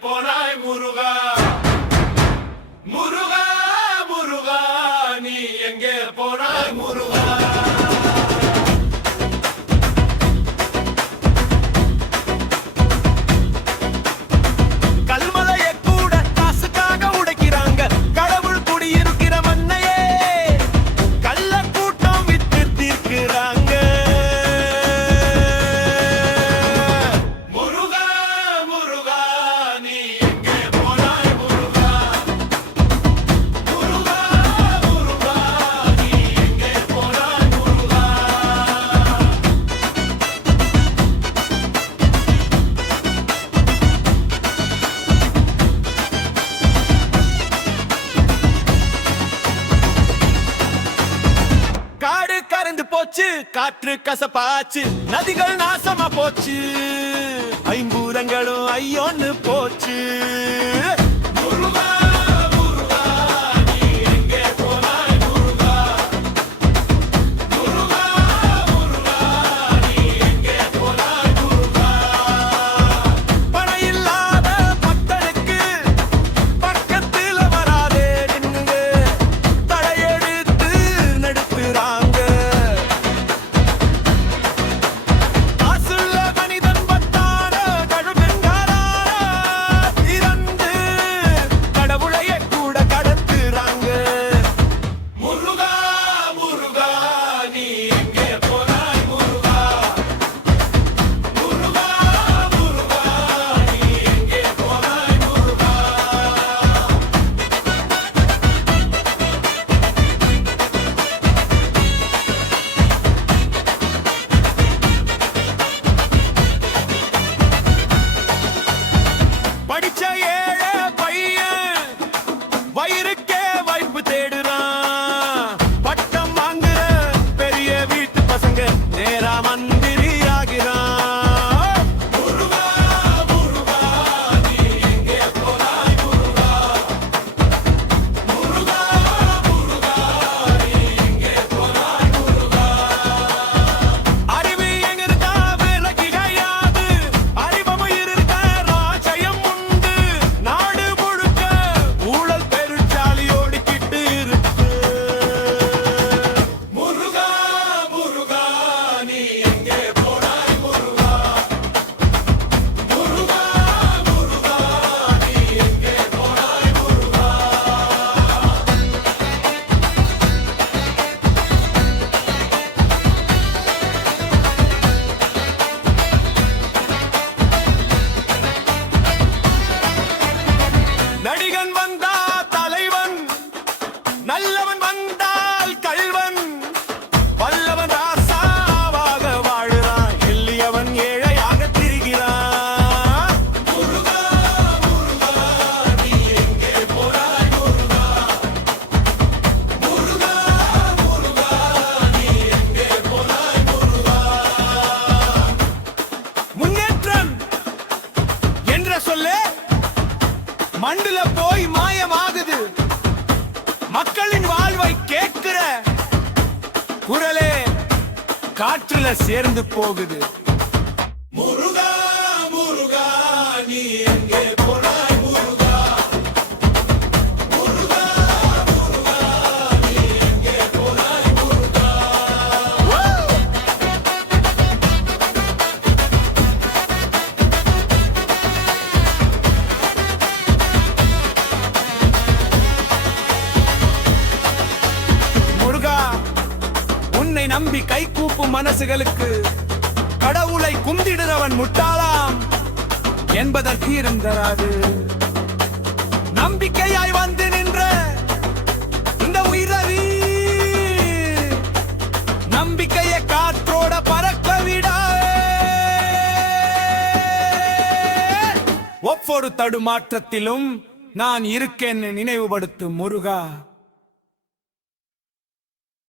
போனாய் முருகா. முருகா முருகா நீ எங்கே போனாய் முருகா? கடவுள் குடியிருக்கிற மண்ணையே. கள்ள கூட்டம் விட்டு தீர்க்கிறாங்க போச்சு காற்று கசப்பாச்சு. நதிகள் நாசமா போச்சு. ஐம்பூரங்களும் ஐயோன்னு போச்சு. மண்டுல போய் மாயமாகுது. மக்களின் வாழ்வை கேட்கிற குரலே காற்றுல சேர்ந்து போகுது. முருகா முருகா நீ எங்கே? கடவுளை நம்பி கை கூப்பும் மனசுகளுக்கு கடவுளை குந்திடுறவன் முட்டாளாம் என்பதற்கு இருந்தராது நம்பிக்கையாய் வந்து நின்ற இந்த உயிரவி நம்பிக்கையை காற்றோட பறக்க ஒவ்வொரு தடுமாற்றத்திலும் நான் இருக்கேன்னு நினைவுபடுத்தும் முருகா.